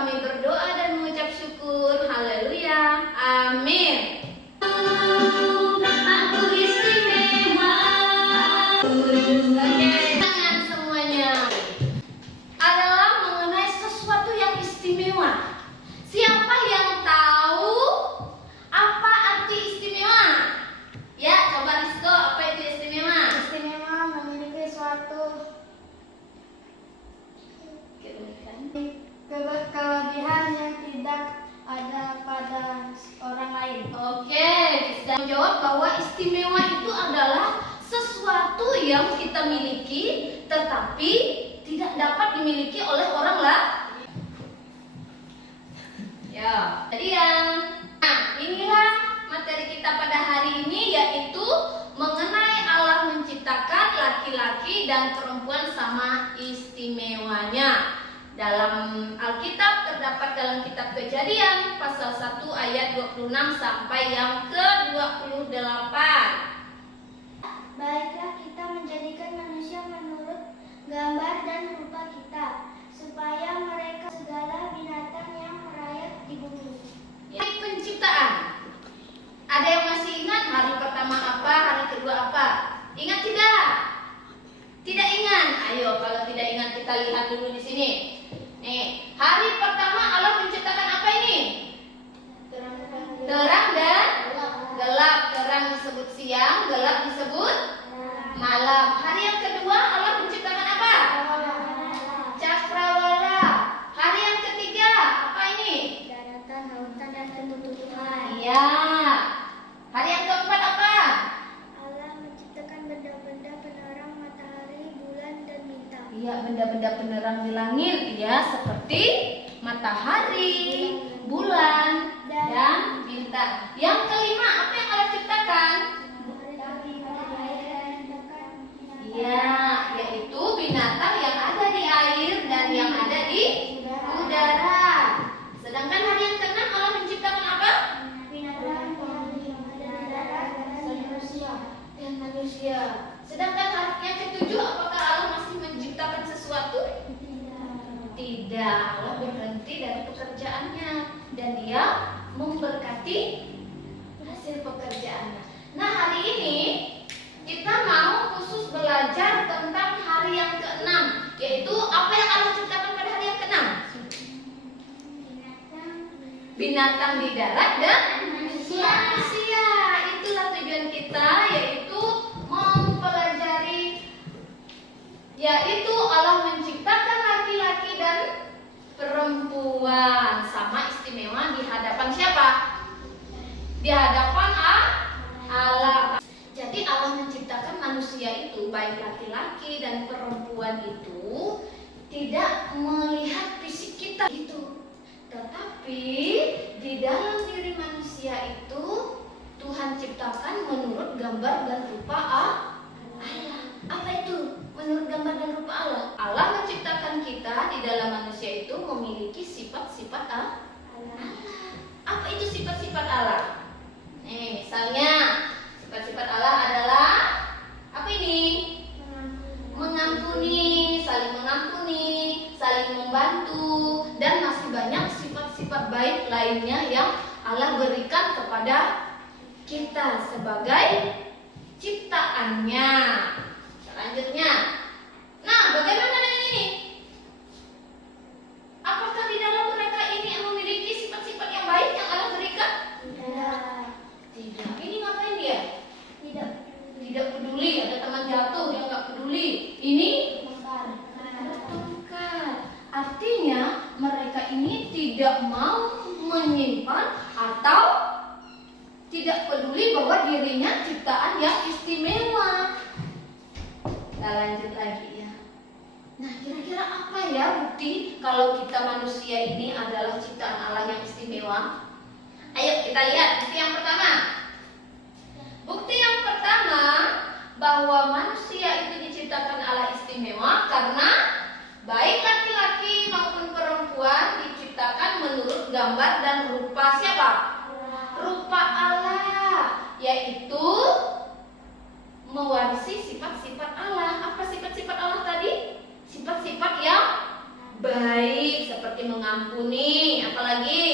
kami berdoa dan mengucap syukur. Haleluya. Amin. Aku istimewa. Oke, tangan semuanya. Adalah mengenai sesuatu yang istimewa. Siapa yang tahu apa arti istimewa? Ya, coba Rizko, apa itu istimewa? Istimewa memiliki suatu kelebihan yang tidak ada pada orang lain. Oke, bisa menjawab bahwa istimewa itu adalah sesuatu yang kita miliki tetapi tidak dapat dimiliki oleh orang lain. Ya, jadi inilah materi kita pada hari ini, yaitu mengenai Allah menciptakan laki-laki dan perempuan sama istimewanya. Dalam Alkitab terdapat dalam kitab Kejadian pasal 1 ayat 26 sampai yang ke-28. Baiklah kita menjadikan manusia menurut gambar dan rupa kita, supaya mereka segala binatang yang merayap di bumi. Ya, penciptaan. Ada yang masih ingat hari pertama apa, hari kedua apa? Ingat tidak? Tidak ingat? Ayo, kalau tidak ingat kita lihat dulu di sini. Nih, hari pertama Allah menciptakan apa ini? Terang dan gelap. Terang disebut siang, gelap disebut malam. Hari yang kedua Allah menciptakan apa? Cakrawala. Hari yang ketiga apa ini? Daratan, lautan, dan tumbuh-tumbuhan. Iya. Hari yang keempat apa? Allah menciptakan benda-benda penerang matahari, bulan, dan bintang. Iya, benda-benda penerang di langit ya, seperti matahari, bulan, dan bintang. Yang kelima, apa yang Allah ciptakan? Iya, yaitu binatang yang ada di air dan yang ada di udara. Sedangkan hari yang keenam Allah menciptakan apa? Dan manusia. Sedangkan hari yang ketujuh, apakah Allah masih menciptakan sesuatu? Tidak. Allah berhenti dari pekerjaannya dan Dia memberkati hasil pekerjaannya. Nah, hari ini kita mau khusus belajar tentang hari yang keenam, yaitu apa yang Allah ciptakan pada hari yang keenam? Binatang di darat dan manusia. Itulah tujuan kita, yaitu mempelajari, yaitu Allah menciptakan laki-laki dan perempuan sama istimewa di hadapan siapa? Di hadapan Allah. Jadi Allah menciptakan manusia itu, baik laki-laki dan perempuan itu, tidak melihat fisik kita gitu. Tetapi di dalam diri manusia itu Tuhan ciptakan menurut gambar dan rupa Allah. Apa itu menurut gambar dan rupa Allah? Allah menciptakan kita di dalam manusia itu memiliki sifat-sifat Allah. Apa itu sifat-sifat Allah? Misalnya sifat-sifat Allah adalah apa ini? Mengampuni, saling membantu, dan masih banyak sifat-sifat baik lainnya yang Allah berikan kepada kita sebagai ciptaannya. Selanjutnya, nah bagaimana dengan ini? Apakah di dalam mereka ini memiliki sifat-sifat yang baik yang Allah berikan? Tidak. Ini ngapain dia? Tidak peduli. Ada teman jatuh, dia nggak peduli. Ini bertengkar. Artinya mereka ini tidak mau menyimpan atau tidak peduli bahwa dirinya ciptaan yang istimewa. Kita lanjut lagi ya. Nah, kira-kira apa ya bukti kalau kita manusia ini adalah ciptaan Allah yang istimewa? Ayo kita lihat bukti yang pertama. Bukti yang pertama bahwa manusia itu diciptakan Allah istimewa karena baik laki-laki maupun perempuan diciptakan menurut gambar dan rupa siapa? Rupa Allah, yaitu mewarisi sifat-sifat Allah. Apa sifat-sifat Allah tadi? Sifat-sifat yang baik, seperti seperti mengampuni, apalagi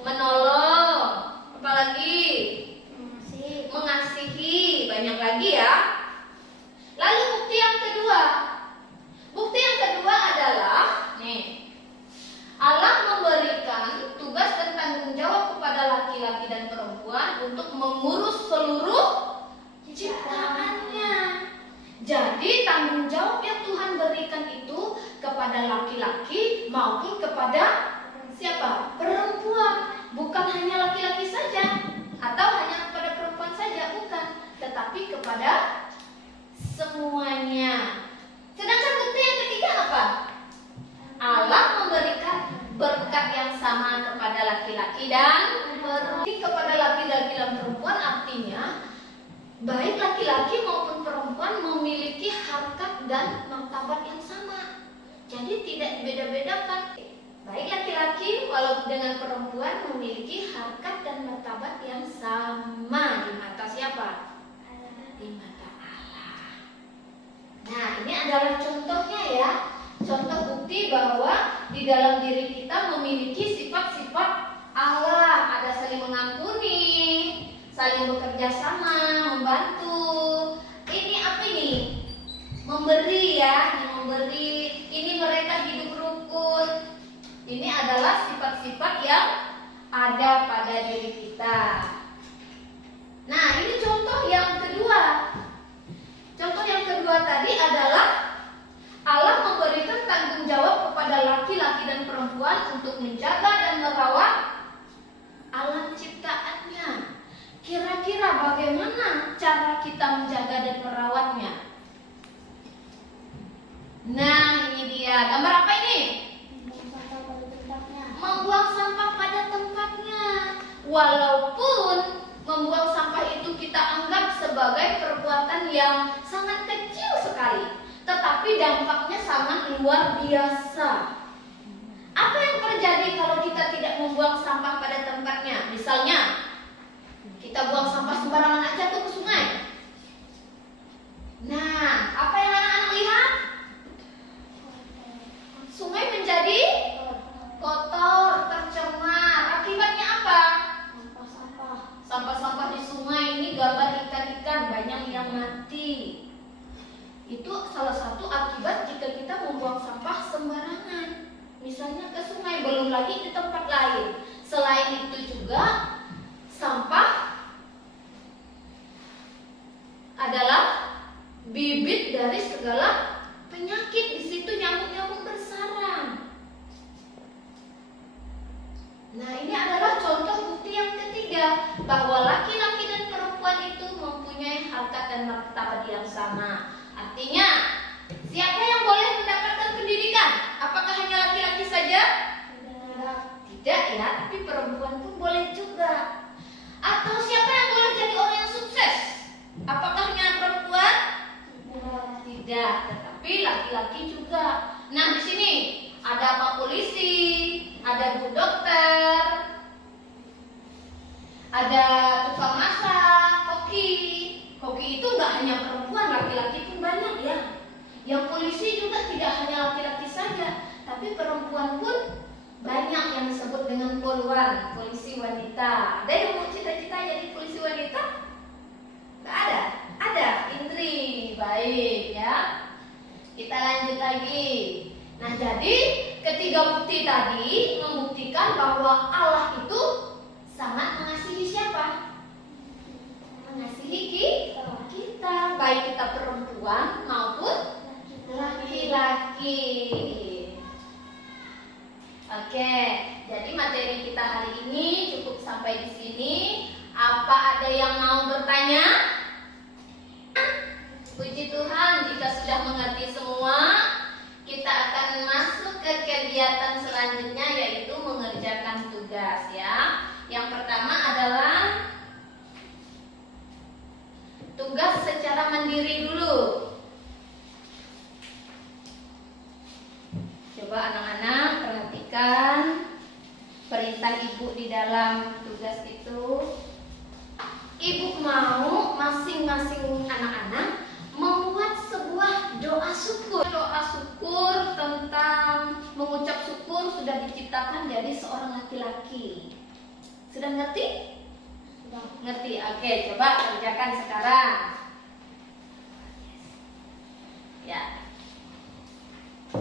menolong, apalagi mengasihi, banyak lagi ya. Lalu bukti yang kedua. Bukti yang kedua adalah nih, Allah memberikan tugas dan tanggung jawab kepada laki-laki dan perempuan untuk mengurus seluruh ciptaannya. Jadi tanggung jawab yang Tuhan berikan itu kepada laki-laki maupun kepada siapa? Perempuan. Bukan hanya laki-laki saja atau hanya kepada perempuan saja, bukan, tetapi kepada semuanya. Sedangkan bukti yang ketiga apa? Allah memberikan berkat yang sama kepada laki-laki dan perempuan. Kepada laki-laki dan perempuan artinya baik laki-laki maupun perempuan memiliki harkat dan martabat yang sama. Jadi tidak dibeda-bedakan. Baik laki-laki walau dengan perempuan memiliki harkat dan martabat yang sama di mata siapa? Di mata Allah. Nah, ini adalah contohnya ya. Contoh bukti bahwa di dalam diri kita memiliki sifat-sifat Allah. Ada saling mengampuni, saling bekerja sama, membantu. Ini apa ini? Memberi ya, memberi. Ini mereka hidup rukun. Ini adalah sifat-sifat yang ada pada diri kita. Nah, ini contoh yang kedua. Contoh yang kedua tadi adalah Allah memberikan tanggung jawab kepada laki-laki dan perempuan untuk menjaga dan merawat alam ciptaannya. Kira-kira bagaimana cara kita menjaga dan merawatnya? Nah, ini dia. Gambar apa ini? Membuang sampah pada tempatnya. Walaupun membuang sampah itu kita anggap sebagai perbuatan yang sangat kecil sekali, tetapi dampaknya sangat luar biasa. Apa yang terjadi kalau kita tidak membuang sampah pada tempatnya? Misalnya, kita buang sampah sembarangan aja tuh ke sungai. Nah, apa yang anak-anak lihat? Sungai menjadi kotor, tercemar. Akibatnya apa? Sampah-sampah di sungai ini gambar ikan-ikan banyak yang mati. Itu salah satu akibat jika kita membuang sampah sembarangan. Misalnya ke sungai, belum lagi di tempat lain. Selain itu juga sampah adalah bibit dari segala penyakit. Di situ nyamuk-nyamuk bersarang. Nah, ini adalah contoh bukti yang ketiga bahwa laki-laki dan perempuan itu mempunyai harkat dan martabat yang sama. Artinya, siapa yang boleh mendapatkan pendidikan? Apakah hanya laki-laki saja? Tidak ya, tapi perempuan pun boleh juga. Atau siapa yang boleh jadi orang yang sukses? Apakah hanya perempuan? Tidak, tetapi laki-laki juga. Nah, di sini ada Pak Polisi, ada Bu Dokter, ada tukang masak, koki. Koki itu nggak hanya perempuan, laki-laki pun banyak ya. Yang polisi juga tidak hanya laki-laki saja, tapi perempuan pun banyak yang disebut dengan poluan, polisi wanita. Ada yang mau cita-cita jadi polisi wanita? Nggak ada? Ada, Indri. Baik ya. Kita lanjut lagi. Nah, jadi ketiga bukti tadi membuktikan bahwa Allah itu sangat mengasihi siapa? Mengasihi kita, baik kita perempuan maupun laki-laki. Oke, jadi materi kita hari ini cukup sampai di sini. Apa ada yang mau bertanya? Puji Tuhan, jika sudah mengerti semua, kita akan masuk ke kegiatan selanjutnya, yaitu mengerjakan tugas ya. Yang pertama adalah tugas secara mandiri dulu. Coba anak-anak perhatikan perintah ibu di dalam tugas itu. Ibu mau masing-masing anak-anak membuat sebuah doa syukur. Doa syukur tentang mengucap syukur sudah sudah diciptakan jadi seorang laki-laki. Sudah ngerti? Sudah. Ngerti? Oke, coba kerjakan sekarang. Ya.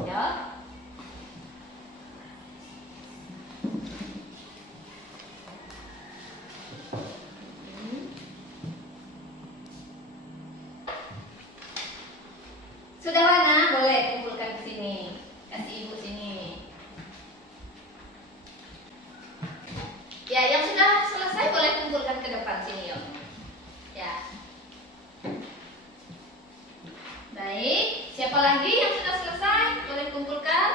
Ya. Sudah mana? Boleh kumpulkan ke sini. Kasih ibu sini. Ya, yang sudah selesai boleh kumpulkan ke depan sini, yuk. Ya. Baik, siapa lagi yang sudah selesai? Boleh kumpulkan.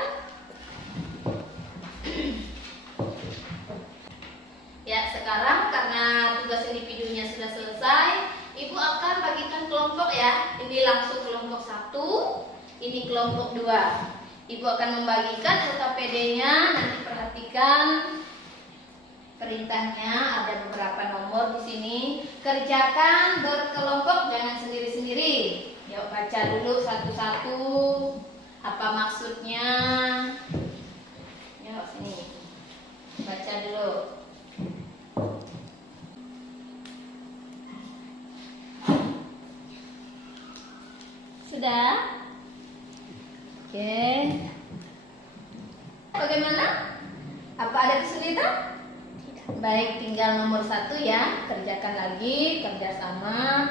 Ya, sekarang karena tugas individunya sudah selesai, Ibu akan bagikan kelompok ya. Ini langsung kelompok 1, ini kelompok 2. Ibu akan membagikan LKPD-nya, nanti perhatikan perintahnya, ada beberapa nomor di sini. Kerjakan berkelompok, jangan sendiri-sendiri. Yuk baca dulu satu-satu apa maksudnya. Yuk sini. Baca dulu. Sudah? Oke. Bagaimana? Apa ada kesulitan? Baik, tinggal nomor 1 ya. Kerjakan lagi, kerjasama.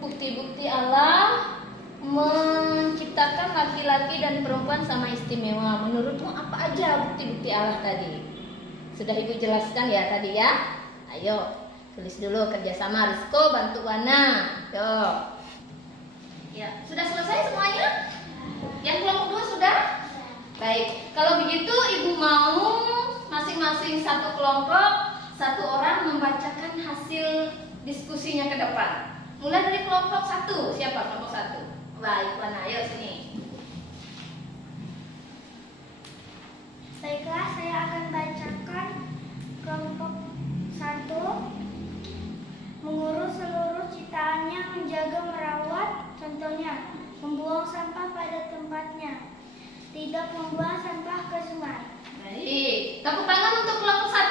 Bukti-bukti Allah menciptakan laki-laki dan perempuan sama istimewa. Menurutmu apa aja bukti-bukti Allah tadi? Sudah Ibu jelaskan ya tadi ya. Ayo, tulis dulu kerjasama. Rizko bantu Wana. Tuh. Ya, sudah selesai semuanya? Yang kelompok 2 sudah? Baik, kalau begitu Ibu mau masing-masing satu kelompok, satu orang membacakan hasil diskusinya ke depan. Mulai dari kelompok 1. Siapa kelompok 1? Baik, Wana, ayo sini. Baiklah, saya akan bacakan kelompok 1. Mengurus seluruh ciptaannya, menjaga merawat, contohnya membuang sampah pada tempatnya, tidak membuang sampah ke sungai. Baik, tepuk tangan untuk kelompok 1.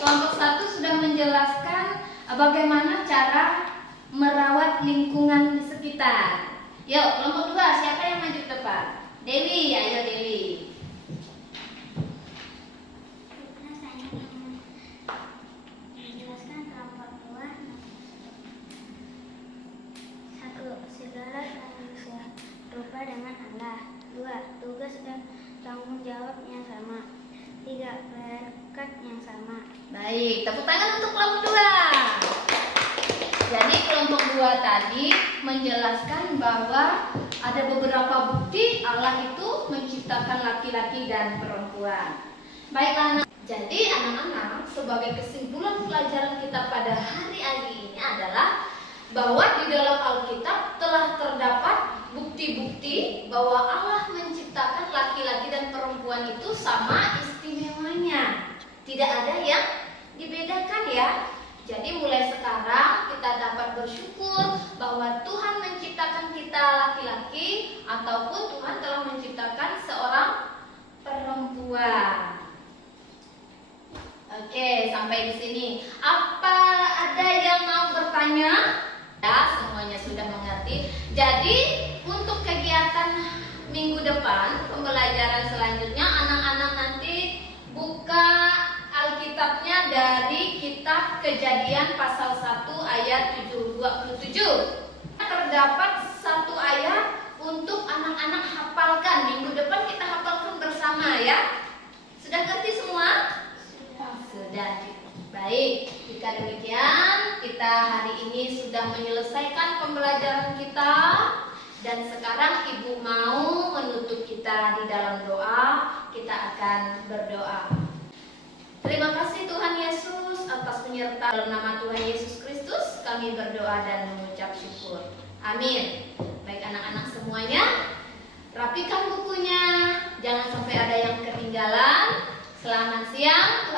Kelompok 1 sudah menjelaskan bagaimana cara merawat lingkungan di sekitar. Yuk, kelompok 2, siapa yang maju ke depan? Dewi, ayo Dewi. Saya menjelaskan kelompok 2. 1. Segala manusia rupa dengan Allah. 2. Tugas dan tanggung jawab yang sama. 3. Berkat yang sama. Baik, tepuk tangan untuk kelompok 2. Jadi kelompok 2 tadi menjelaskan bahwa ada beberapa bukti Allah itu menciptakan laki-laki dan perempuan. Baiklah, jadi anak-anak, sebagai kesimpulan pelajaran kita pada hari ini adalah bahwa di dalam Alkitab telah terdapat bukti-bukti bahwa Allah menciptakan laki-laki dan perempuan itu sama istimewanya. Tidak ada yang dibedakan ya. Jadi mulai sekarang kita dapat bersyukur bahwa Tuhan menciptakan kita laki-laki ataupun Tuhan telah menciptakan seorang perempuan. Oke, sampai di sini. Apa ada yang mau bertanya? Ya, semuanya sudah mengerti. Jadi untuk kegiatan minggu depan, pembelajaran selanjutnya, anak-anak nanti buka Alkitabnya dari kitab Kejadian pasal 1 ayat 27. Terdapat satu ayat untuk anak-anak hafalkan. Minggu depan kita hafalkan bersama ya. Sudah ngerti semua? Sudah. Baik, jika demikian kita hari ini sudah menyelesaikan pembelajaran kita. Dan sekarang Ibu mau menutup kita di dalam doa. Kita akan berdoa. Terima kasih Tuhan Yesus atas penyertaan dalam nama Tuhan Yesus Kristus. Kami berdoa dan mengucap syukur. Amin. Baik anak-anak semuanya, rapikan bukunya. Jangan sampai ada yang ketinggalan. Selamat siang.